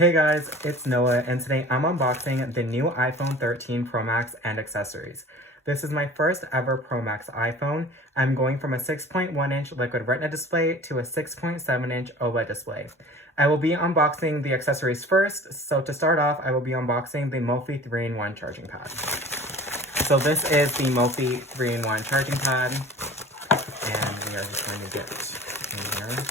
Hey guys, it's Noah, and today I'm unboxing the new iPhone 13 Pro Max and accessories. This is my first ever Pro Max iPhone. I'm going from a 6.1-inch liquid retina display to a 6.7-inch OLED display. I will be unboxing the accessories first, so to start off, I will be unboxing the Mophie 3-in-1 charging pad. So this is the Mophie 3-in-1 charging pad, and we are just going to get in here.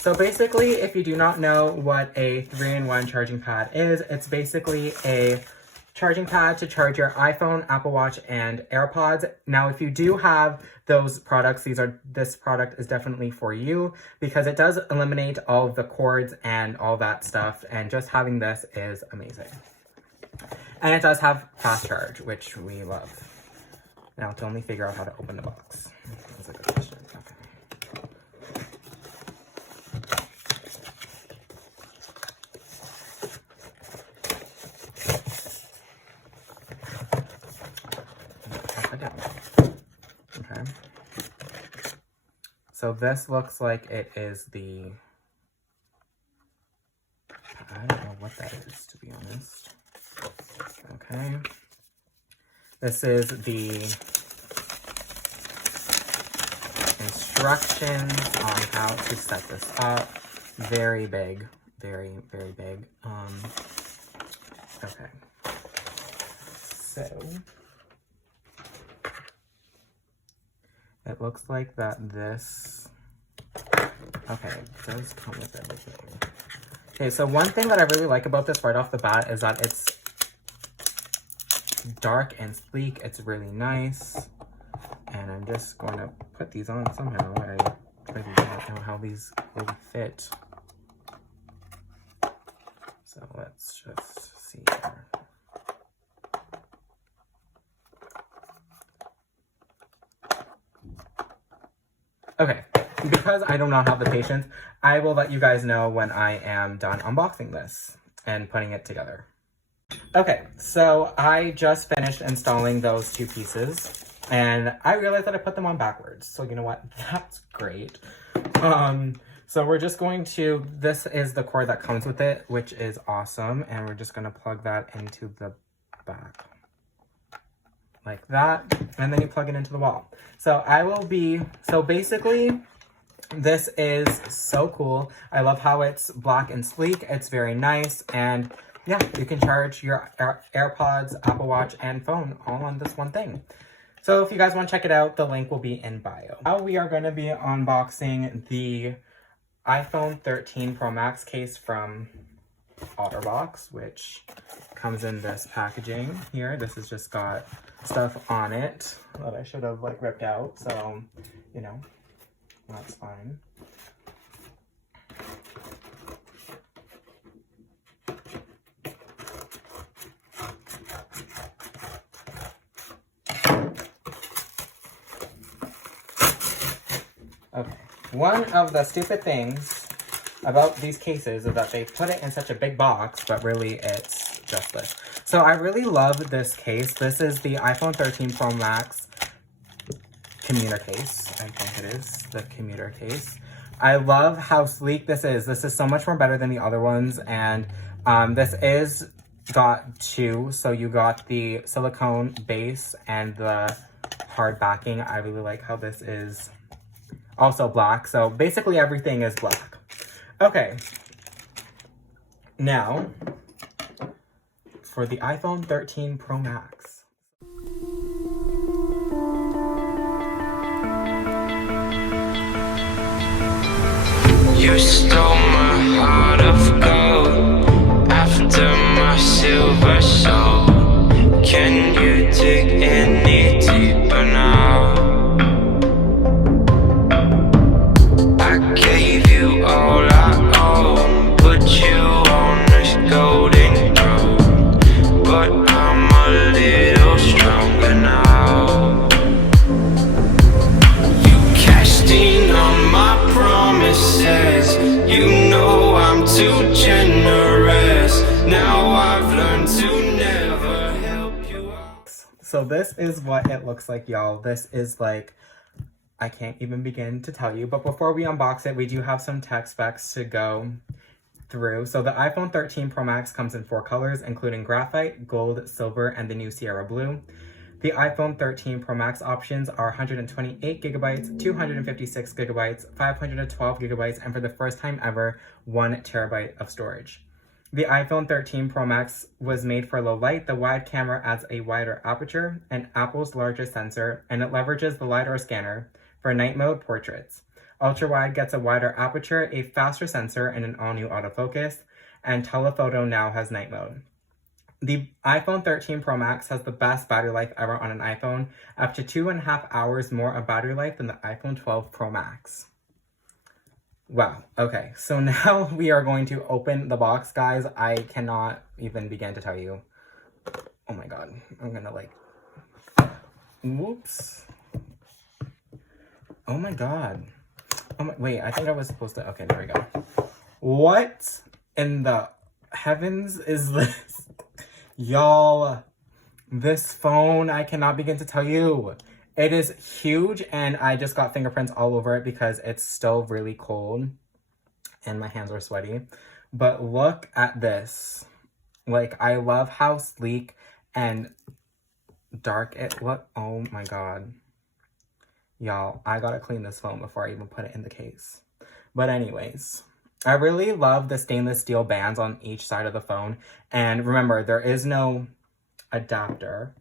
So basically, if you do not know what a 3-in-1 charging pad is, it's basically a charging pad to charge your iPhone, Apple Watch, and AirPods. Now, if you do have those products, this product is definitely for you because it does eliminate all of the cords and all that stuff, and just having this is amazing. And it does have fast charge, which we love. Now, to only figure out how to open the box. That's a good question. Okay. Okay. So this looks like it is the, I don't know what that is, to be honest. Okay. This is the instructions on how to set this up. Very big, very, very big. Okay. So it looks like that this, okay, it does come with everything. Okay, so one thing that I really like about this right off the bat is that it's dark and sleek. It's really nice. And I'm just going to put these on somehow. I really don't know how these will fit. So let's just see here. Okay, because I do not have the patience, I will let you guys know when I am done unboxing this and putting it together. Okay, so I just finished installing those two pieces, and I realized that I put them on backwards. So you know what? That's great. So we're just going to, this is the cord that comes with it, which is awesome, and we're just going to plug that into the back. Like that, and then you plug it into the wall. So so basically, this is so cool. I love how it's black and sleek. It's very nice, and yeah, you can charge your AirPods, Apple Watch, and phone all on this one thing. So if you guys want to check it out, the link will be in bio. Now we are going to be unboxing the iPhone 13 Pro Max case from Otterbox, which comes in this packaging here. This has just got stuff on it that I should have like ripped out, so you know, that's fine. Okay, one of the stupid things about these cases is that they put it in such a big box, but really it's just this. So I really love this case. This is the iPhone 13 Pro Max commuter case. I think it is the commuter case. I love how sleek this is. This is so much more better than the other ones, and this is got two. So you got the silicone base and the hard backing. I really like how this is also black. So basically everything is black. Okay, now for the iPhone 13 Pro Max. You stole my heart of gold after my silver soul. Can you dig any deeper now? I gave you all I own, put you on this golden throne, but I'm a little stronger now. You cashed in on my promises, you know too generous. Now I've learned to never help you out. So this is what it looks like, y'all. This is like, I can't even begin to tell you. But before we unbox it, we do have some tech specs to go through. So the iPhone 13 Pro Max comes in 4 colors, including graphite, gold, silver, and the new Sierra Blue. The iPhone 13 Pro Max options are 128 gigabytes, 256 gigabytes, 512 gigabytes, and for the first time ever, 1 terabyte of storage. The iPhone 13 Pro Max was made for low light. The wide camera adds a wider aperture and Apple's largest sensor, and it leverages the LiDAR scanner for night mode portraits. Ultra-wide gets a wider aperture, a faster sensor, and an all-new autofocus, and telephoto now has night mode. The iPhone 13 Pro Max has the best battery life ever on an iPhone, up to 2.5 hours more of battery life than the iPhone 12 Pro Max. Wow, okay, so now we are going to open the box, guys. I cannot even begin to tell you. Oh my god, I'm gonna like, whoops. Oh my god. Oh my, wait, I think I was supposed to, okay, there we go. What in the heavens is this? Y'all, this phone, I cannot begin to tell you. It is huge, and I just got fingerprints all over it because it's still really cold and my hands are sweaty. But look at this. Like, I love how sleek and dark it look. Oh my god. Y'all, I gotta clean this phone before I even put it in the case. But anyways, I really love the stainless steel bands on each side of the phone. And remember, there is no adapter,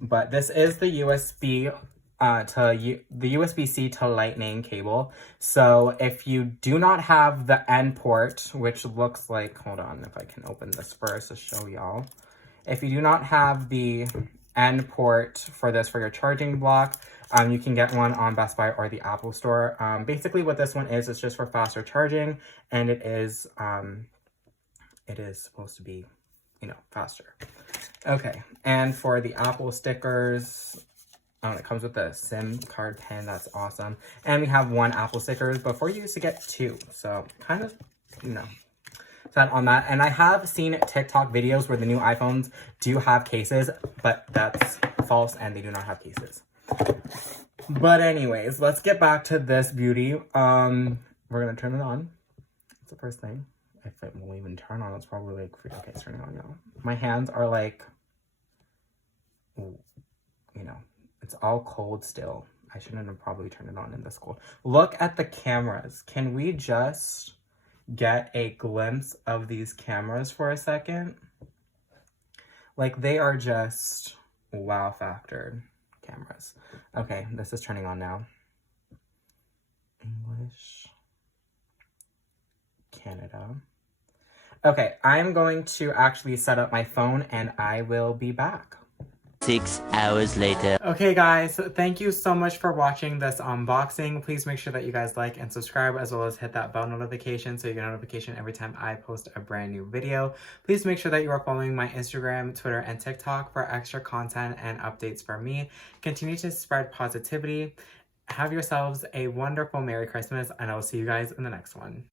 but this is the USB the USB-C to Lightning cable. So if you do not have the N port, which looks like, hold on, if I can open this first to show y'all. If you do not have the N port for this for your charging block, you can get one on Best Buy or the Apple Store. Basically what this one is, it's just for faster charging, and it is supposed to be, you know, faster. Okay, and for the Apple stickers, it comes with a SIM card pin. That's awesome. And we have 1 Apple stickers. Before you used to get 2, so kind of, you know, sad on that. And I have seen TikTok videos where the new iPhones do have cases, but that's false, and they do not have cases. But anyways, let's get back to this beauty. We're gonna turn it on. That's the first thing. If it will even turn on, it's probably like, okay, it's turning on now. My hands are like, you know, it's all cold still. I shouldn't have probably turned it on in this cold. Look at the cameras. Can we just get a glimpse of these cameras for a second? Like, they are just wow factor cameras. Okay, this is turning on now. English. Canada. Okay, I'm going to actually set up my phone and I will be back. 6 hours later. Okay guys, thank you so much for watching this unboxing. Please make sure that you guys like and subscribe, as well as hit that bell notification so you get a notification every time I post a brand new video. Please make sure that you are following my Instagram, Twitter, and TikTok for extra content and updates from me. Continue to spread positivity. Have yourselves a wonderful Merry Christmas, and I will see you guys in the next one.